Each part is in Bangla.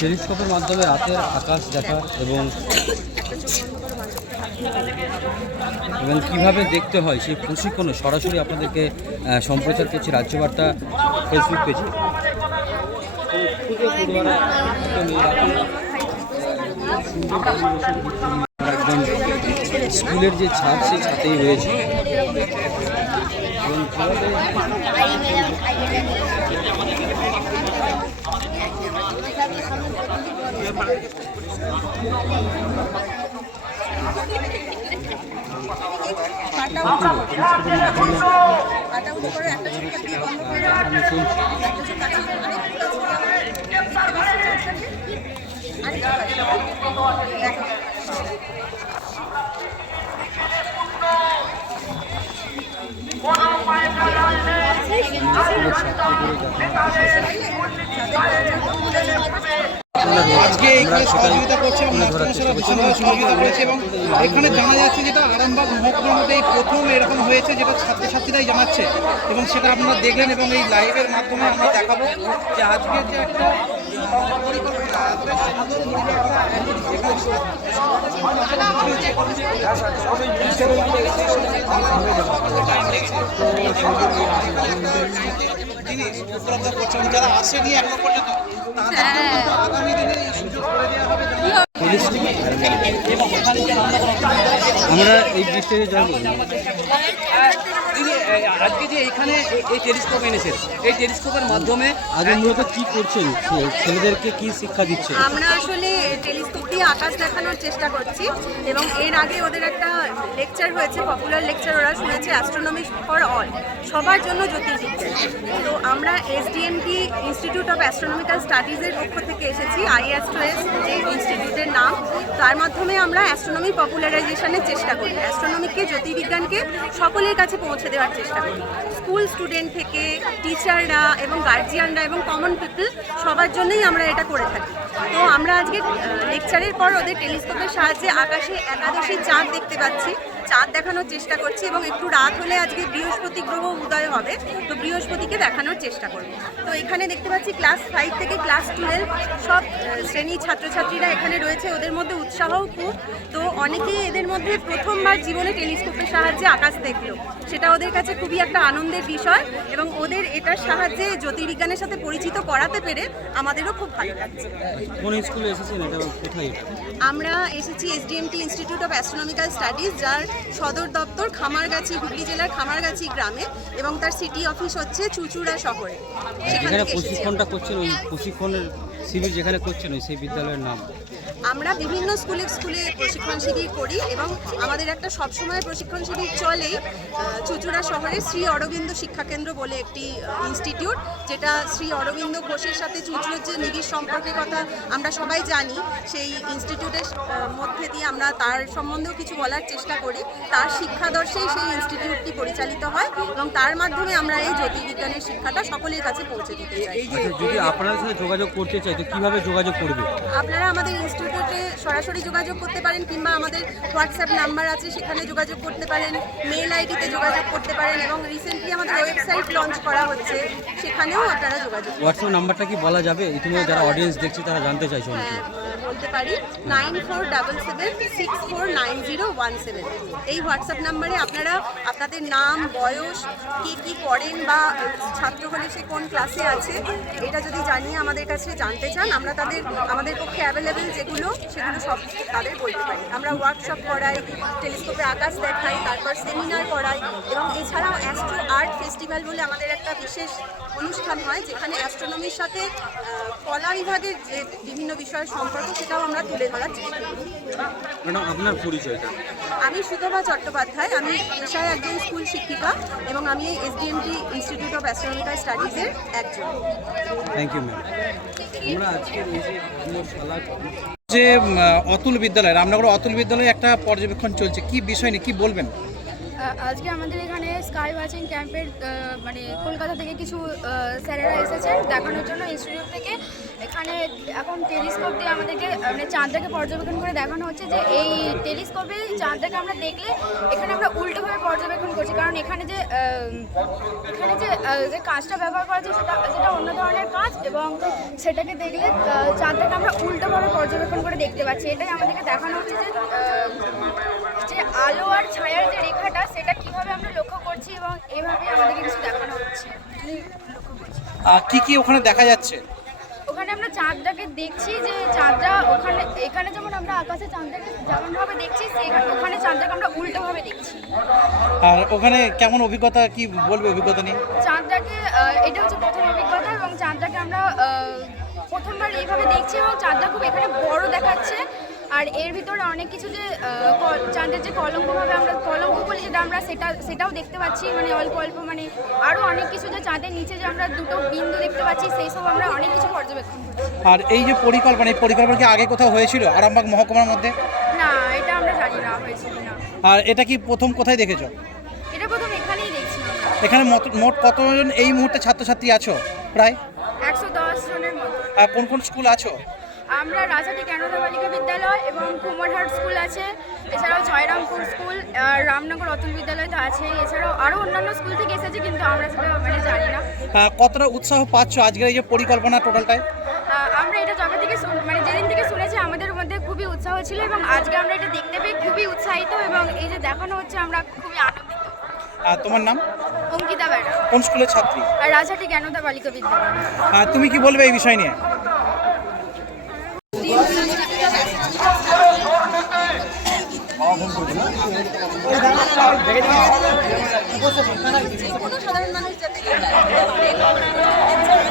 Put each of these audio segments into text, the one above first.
টেলিস্কোপের মাধ্যমে রাতের আকাশ দেখা এবং এবং কীভাবে দেখতে হয় সেই প্রশিক্ষণও সরাসরি আপনাদেরকে সম্প্রচার করছি রাজ্যবার্তা ফেসবুক পেজে। একদম স্কুলের যে ছাদ, সেই ছাতেই রয়েছে এবং কীভাবে কাটাকুটি করে একটা ছোট কাটিয়ে বন্ধ করে দেওয়া একটা ছোট কাটিয়ে আরেকটা আজকে এখানে সহযোগিতা করছে এবং মাস্টারমশাইরা ভীষণভাবে সহযোগিতা করেছে এবং এখানে জানা যাচ্ছে যেটা আরামবাগ মহকুমার মধ্যে এই প্রথম এরকম হয়েছে যেটা ছাত্রছাত্রীরাই জানাচ্ছে এবং সেটা আপনারা দেখলেন এবং এই লাইভের মাধ্যমে আমরা দেখাবো যে আজকে যে একটা জিনিস উপলব্ধ করছেন যারা আসেনি এখনও পর্যন্ত তাদের আগামী দিনে সুযোগ করে দেওয়া হবে। আমরা এই দিদি এই আজকে যে এখানে এই- টেলিস্কোপ এনেছেন এই টেলিস্কোপের মাধ্যমে আগে মূলত কি করছেন? ছেলেদেরকে কি শিক্ষা দিচ্ছেন? আমরা আসলে টেলিস্কোপ দিয়ে আকাশ দেখানোর চেষ্টা করছি এবং এর আগে ওদের একটা লেকচার হয়েছে পপুলার লেকচার ওরা শুনেছে অ্যাস্ট্রোনমি ফর অল সবার জন্য জ্যোতির্বিজ্ঞান। তো আমরা এসডিএমটি ইনস্টিটিউট অফ অ্যাস্ট্রোনমিক্যাল স্টাডিজের পক্ষ থেকে এসেছি আইএসটোএস যে ইনস্টিটিউটের নাম। তার মাধ্যমে আমরা অ্যাস্ট্রোনমি পপুলারাইজেশনের চেষ্টা করি। অ্যাস্ট্রোনমিকে জ্যোতির্বিজ্ঞানকে সকলের কাছে পৌঁছে দেওয়ার চেষ্টা করি। স্কুল স্টুডেন্ট থেকে টিচাররা এবং গার্জিয়ানরা এবং কমন পিপল সবার জন্যই আমরা এটা করে থাকি। তো আমরা আজকে লেকচারের পর ওদের টেলিস্কোপের সাহায্যে আকাশে একাদশী চাঁদ দেখতে পাচ্ছি। চাঁদ দেখানোর চেষ্টা করছি এবং একটু রাত হলে আজকে বৃহস্পতি গ্রহ উদয় হবে তো বৃহস্পতিকে দেখানোর চেষ্টা করব। তো এখানে দেখতে পাচ্ছি ক্লাস ফাইভ থেকে ক্লাস টুয়েলভ সব আহ, শ্রেণির ছাত্রছাত্রীরা এখানে রয়েছে ওদের মধ্যে উৎসাহও খুব। তো অনেকেই এদের মধ্যে প্রথমবার জীবনে টেলিস্কোপের সাহায্যে আকাশ দেখল। সেটা ওদের কাছে খুবই একটা আনন্দের বিষয় এবং ওদের এটার সাহায্যে জ্যোতির্বিজ্ঞানের সাথে পরিচিত করাতে পেরে আমাদেরও খুব ভালো লাগছে। কোন স্কুলে এসেছেন? এটা কোথায়? আমরা এসেছি SDMT institute of astronomical studies যার সদর দপ্তর খামারগাছি হুগলি জেলার খামারগাছি গ্রামে এবং তার সিটি অফিস হচ্ছে চুচুড়া শহরে। সেখান প্রশিক্ষণটা করছেন ওই প্রশিক্ষণের শিবির যেখানে করছেন ওই সেই বিদ্যালয়ের নাম। আমরা বিভিন্ন স্কুলে স্কুলে প্রশিক্ষণ শিবির করি এবং আমাদের একটা সবসময় প্রশিক্ষণ শিবির চলেই আহ, চুচুড়া শহরে শ্রী অরবিন্দ শিক্ষাকেন্দ্র বলে একটি ইনস্টিটিউট যেটা শ্রী অরবিন্দ ঘোষের সাথে চুচুড়োর যে নিবিড় সম্পর্কের কথা আমরা সবাই জানি সেই ইনস্টিটিউটের মধ্যে দিয়ে আমরা তার সম্বন্ধেও কিছু বলার চেষ্টা করি। তার শিক্ষাদর্শেই সেই ইনস্টিটিউটটি পরিচালিত হয় এবং তার মাধ্যমে আমরা এই জ্যোতির্বিজ্ঞানের শিক্ষাটা সকলের কাছে পৌঁছে দিতে চাই। আচ্ছা যদি সাথে যোগাযোগ করতে চাই তো কীভাবে যোগাযোগ করবে? আপনারা আমাদের ইনস্টিটিউটে সরাসরি যোগাযোগ করতে পারেন কিংবা আমাদের হোয়াটসঅ্যাপ নাম্বার আছে সেখানে যোগাযোগ করতে পারেন। মেল আইডিতে যোগাযোগ করতে পারেন এবং রিসেন্টলি আমাদের ওয়েবসাইট লঞ্চ করা হচ্ছে সেখানেও আপনারা যোগাযোগ হোয়াটসঅ্যাপ নাম্বারটা কি বলা যাবে? ইতিমধ্যে যারা অডিয়েন্স দেখছে তারা জানতে চাইছে বলতে পারি nine four double seven six four nine zero one seven এই হোয়াটসঅ্যাপ নাম্বারে আপনারা আপনাদের নাম, বয়স, কে কী করেন বা ছাত্র হলে সে কোন ক্লাসে আছে, এটা যদি জানিয়ে আমাদের কাছে জানতে চান, আমরা তাদের, আমাদের পক্ষে অ্যাভেলেবেল যেগুলো, সেগুলো সব তাদের বলতে পারি। আমরা ওয়ার্কশপ করাই টেলিস্কোপে আকাশ দেখাই, তারপর সেমিনার করাই এবং এছাড়াও অ্যাস্ট্রো আর্ট ফেস্টিভ্যাল বলে আমাদের একটা বিশেষ অনুষ্ঠান হয়, যেখানে অ্যাস্ট্রোনমির সাথে কলা বিভাগের যে বিভিন্ন বিষয়ের সম্পর্ক সেটাও আমরা তুলে ধরার চেষ্টা করি ম্যাডাম আপনার পরিচয়টা? আমি সুতভা চট্টোপাধ্যায় আমি পেশায় একজন স্কুল শিক্ষিকা এবং আমি এসডিএমটি ইনস্টিটিউট অফ অ্যাস্ট্রোনমিক্যাল স্টাডিজের একজন। থ্যাংক ইউ ম্যাম আমরা আজকের এই যে কর্মশালা যে অতুল বিদ্যালয় রামনগর অতুল বিদ্যালয়ে একটা পর্যবেক্ষণ চলছে। কি বিষয় নিয়ে কি বলবেন? আজকে আমাদের এখানে স্কাই ওয়াচিং ক্যাম্পের মানে কলকাতা থেকে কিছু স্যারেরা এসেছেন দেখানোর জন্য ইনস্টিটিউট থেকে। এখানে এখন টেলিস্কোপ দিয়ে আমাদেরকে মানে চাঁদটাকে পর্যবেক্ষণ করে দেখানো হচ্ছে যে, এই টেলিস্কোপে চাঁদটাকে আমরা দেখলে এখানে আমরা উল্টোভাবে পর্যবেক্ষণ করছি। কারণ এখানে যে এখানে যে যে কাঁচটা ব্যবহার করা হচ্ছে সেটা সেটা অন্য ধরনের কাজ এবং সেটাকে দেখলে চাঁদটাকে আমরা উল্টোভাবে পর্যবেক্ষণ করে দেখতে পাচ্ছি। এটাই আমাদেরকে দেখানো হচ্ছে যে যে আলো আর ছায়ার যে রেখাটা, সেটা কীভাবে আমরা লক্ষ্য করছি এবং এভাবে আমাদেরকে কিছু দেখানো হচ্ছে। কি কি ওখানে দেখা যাচ্ছে? দেখছি যে চাঁদটা ওখানে এখানে যেমন আমরা আকাশে চাঁদটাকে যেমনভাবে দেখছি সেখানে ওখানে চাঁদটাকে আমরা উল্টোভাবে দেখছি। আর ওখানে কেমন অভিজ্ঞতা কি বলবে অভিজ্ঞতা নিয়ে? চাঁদটাকে এটা হচ্ছে প্রথম অভিজ্ঞতা এবং চাঁদটাকে আমরা প্রথমবার এইভাবে দেখছি এবং চাঁদটা খুব এখানে বড় দেখাচ্ছে। আর এর ভিতরে অনেক কিছু যে চাঁদের যে কলঙ্কভাবে আমরা কলঙ্ক বলি যেটা আমরা সেটা সেটাও দেখতে পাচ্ছি মানে অল্প অল্প মানে আরও অনেক কিছু যে চাঁদের নিচে যে আমরা দুটো বিন্দু দেখতে পাচ্ছি সেই সব আমরা অনেক কিছু পর্যবেক্ষণ করছি। আর এই যে পরিকল্পনা এই পরিকল্পনা কি আগে কোথাও হয়েছিল আরামবাগ মহকুমার মধ্যে? না এটা আমরা জানি না হয়েছিল না। আর এটা কি প্রথম কোথায় দেখেছ? এটা প্রথম এখানেই দেখছি এখানে মোট কতজন এই মুহূর্তে ছাত্রছাত্রী আছো প্রায়? একশো দশ জনের মতো। আর কোন কোন স্কুল আছো? আমরা রাজাটি ক্যানোদা বালিকা বিদ্যালয় এবং কুমারহাট স্কুল আছে এছাড়াও জয়রামপুর স্কুল রামনগর অতুল বিদ্যালয় তো আছে এছাড়াও আরও অন্যান্য স্কুল থেকে এসেছে কিন্তু আমরা সেটা মানে জানি না। কতটা উৎসাহ পাচ্ছ আজকের এই যে পরিকল্পনা টোটালটায়? আহ, আমরা এটা যবে থেকে মানে যেদিন থেকে শুনেছি আমাদের মধ্যে খুবই উৎসাহ ছিল এবং আজকে আমরা এটা দেখতে পেয়ে খুবই উৎসাহিত এবং এই যে দেখানো হচ্ছে আমরা খুবই আনন্দিত। তোমার নাম? অঙ্কিতা বেড়া কোন স্কুলের ছাত্রী? আর রাজাটি জ্ঞানদা বালিকা বিদ্যালয়। তুমি কি বলবে এই বিষয় নিয়ে? সাধারণ মানুষ যাতে এবং এই আহ, টেলিস্কোপ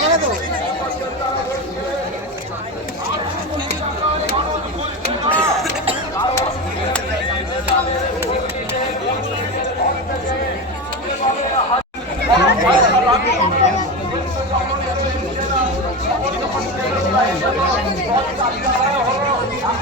এরা দেখো একটু আসতে কাছে যাও আবার একবার লাইন নিয়ে আরেকটু কাছে যাও একটু মন দিয়ে দেখো চাঁদের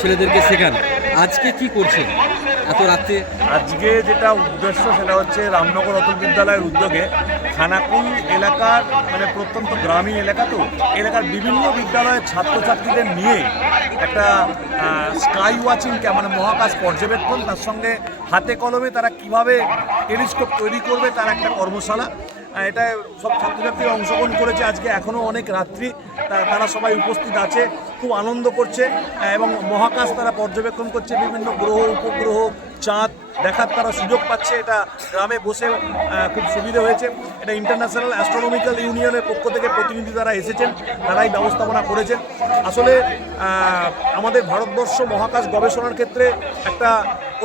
ছেলেদেরকে শেখান। আজকে কি করছেন? এত রাত্রে আজকে যেটা উদ্দেশ্য সেটা হচ্ছে রামনগর অতুল বিদ্যালয়ের উদ্যোগে খানাকুল এলাকার মানে প্রত্যন্ত গ্রামীণ এলাকা তো, এলাকার বিভিন্ন বিদ্যালয়ের ছাত্রছাত্রীদের নিয়ে একটা স্কাই ওয়াচিং মানে মহাকাশ পর্যবেক্ষণ, তার সঙ্গে হাতে কলমে তারা কীভাবে টেলিস্কোপ তৈরি করবে, তার একটা কর্মশালা। এটা সব ছাত্রছাত্রী অংশগ্রহণ করেছে। আজকে এখনও অনেক রাত্রি তারা সবাই উপস্থিত আছে, খুব আনন্দ করছে এবং মহাকাশ তারা পর্যবেক্ষণ করছে, বিভিন্ন গ্রহ, উপগ্রহ, চাঁদ, দেখার তারা সুযোগ পাচ্ছে। এটা গ্রামে বসে খুব সুবিধে হয়েছে। এটা ইন্টারন্যাশনাল অ্যাস্ট্রোনমিক্যাল ইউনিয়নের পক্ষ থেকে প্রতিনিধি তারা এসেছেন, তারাই ব্যবস্থাপনা করেছেন। আসলে আমাদের ভারতবর্ষ মহাকাশ গবেষণার ক্ষেত্রে একটা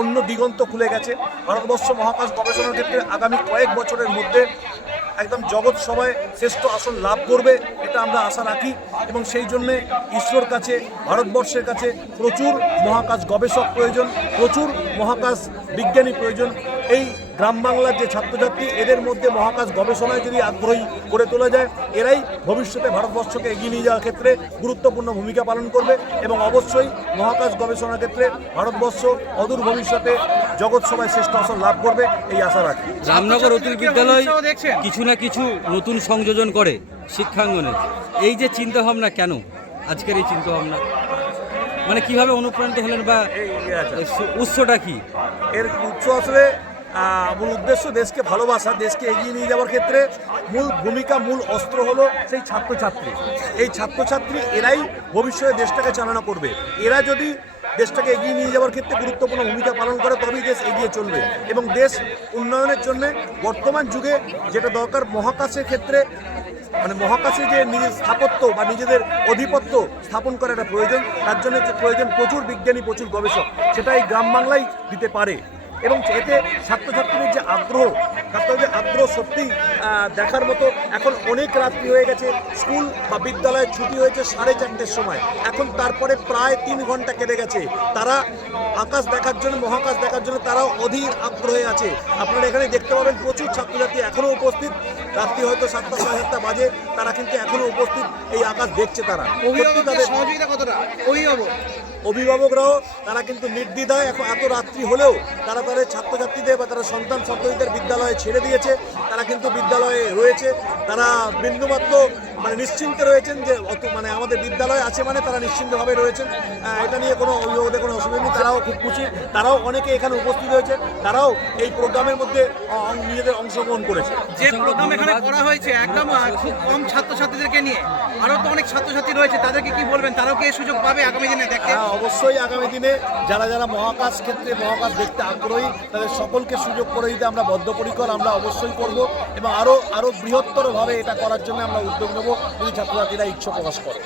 অন্য দিগন্ত খুলে গেছে। ভারতবর্ষ মহাকাশ গবেষণার ক্ষেত্রে আগামী কয়েক বছরের মধ্যে একদম জগৎ সবাই শ্রেষ্ঠ আসন লাভ করবে, এটা আমরা আশা রাখি। এবং সেই জন্যে ইসরোর কাছে, ভারতবর্ষের কাছে প্রচুর মহাকাশ গবেষক প্রয়োজন, প্রচুর মহাকাশ বিজ্ঞানী প্রয়োজন। এই গ্রাম বাংলার যে ছাত্রছাত্রী এদের মধ্যে মহাকাশ গবেষণায় যদি আগ্রহী করে তোলা যায় এরাই ভবিষ্যতে ভারতবর্ষকে এগিয়ে নিয়ে যাওয়ার ক্ষেত্রে গুরুত্বপূর্ণ ভূমিকা পালন করবে এবং অবশ্যই মহাকাশ গবেষণার ক্ষেত্রে ভারতবর্ষ অদূর ভবিষ্যতে জগৎ সবাই শ্রেষ্ঠ আসন লাভ করবে এই আশা রাখি। রামনগর অতুল বিদ্যালয় কিছু না কিছু নতুন সংযোজন করে শিক্ষাঙ্গনে। এই যে চিন্তা ভাবনা কেন? আজকের এই চিন্তা ভাবনা মানে কীভাবে অনুপ্রাণিত হলেন বা আচ্ছা। উৎস- উৎসটা কি? এর উৎস আসলে মূল উদ্দেশ্য দেশকে ভালোবাসা, দেশকে এগিয়ে নিয়ে যাওয়ার ক্ষেত্রে মূল ভূমিকা, মূল অস্ত্র হলো সেই ছাত্রছাত্রী। এই ছাত্রছাত্রী এরাই ভবিষ্যতে দেশটাকে চালনা করবে। এরা যদি দেশটাকে এগিয়ে নিয়ে যাওয়ার ক্ষেত্রে গুরুত্বপূর্ণ ভূমিকা পালন করে, তবেই দেশ এগিয়ে চলবে। এবং দেশ উন্নয়নের জন্য বর্তমান যুগে যেটা দরকার, মহাকাশের ক্ষেত্রে মানে মহাকাশে যে নিজের স্থাপত্য বা নিজেদের অধিপত্য স্থাপন করা একটা প্রয়োজন, তার জন্য প্রয়োজন প্রচুর বিজ্ঞানী, প্রচুর গবেষক। সেটা এই গ্রাম বাংলাই দিতে পারে। এবং এতে ছাত্রছাত্রীদের যে আগ্রহ ছাত্রদের আগ্রহ সত্যিই দেখার মতো এখন অনেক রাত্রি হয়ে গেছে। স্কুল বা বিদ্যালয় ছুটি হয়েছে সাড়ে চারটের সময়। এখন তারপরে প্রায় তিন ঘণ্টা কেটে গেছে। তারা আকাশ দেখার জন্য মহাকাশ দেখার জন্য তারাও অধীর আগ্রহে আছে। আপনারা এখানে দেখতে পাবেন প্রচুর ছাত্রছাত্রী এখনও উপস্থিত। রাত্রি হয়তো সাতটা সাড়ে সাতটা বাজে তারা কিন্তু এখনও উপস্থিত। এই আকাশ দেখছে তারা। সহযোগিতা কতটা? অভিভাবক। অভিভাবকরাও তারা কিন্তু নির্দ্বিধায় এখন এত রাত্রি হলেও তারা তাদের ছাত্রছাত্রীদের বা তারা সন্তান সন্ততিদের বিদ্যালয়ে ছেড়ে দিয়েছে। তারা কিন্তু বিদ্যালয়ে রয়েছে। তারা বিন্দুমাত্র মানে নিশ্চিন্তে রয়েছেন যে অত মানে আমাদের বিদ্যালয় আছে মানে তারা নিশ্চিন্তভাবে রয়েছেন। এটা নিয়ে কোনো অভিভাবকদের কোনো অসুবিধা নেই তারাও খুব খুশি। তারাও অনেকে এখানে উপস্থিত হয়েছে তারাও এই প্রোগ্রামের মধ্যে নিজেদের অংশগ্রহণ করেছে। যে প্রোগ্রাম এখানে করা হয়েছে একদম খুব কম ছাত্রছাত্রীদেরকে নিয়ে। আরও তো অনেক ছাত্রছাত্রী রয়েছে তাদেরকে কি বলবেন? তারাও কি এই সুযোগ পাবে আগামী দিনে দেখতে? হ্যাঁ অবশ্যই আগামী দিনে যারা যারা মহাকাশ ক্ষেত্রে মহাকাশ দেখতে আগ্রহী তাদের সকলকে সুযোগ করে দিতে আমরা বদ্ধপরিকর আমরা অবশ্যই করব এবং আরও আরও বৃহত্তরভাবে এটা করার জন্য আমরা উদ্যোগ নেব। যদি ছাত্রছাত্রীরা ইচ্ছা প্রকাশ করে।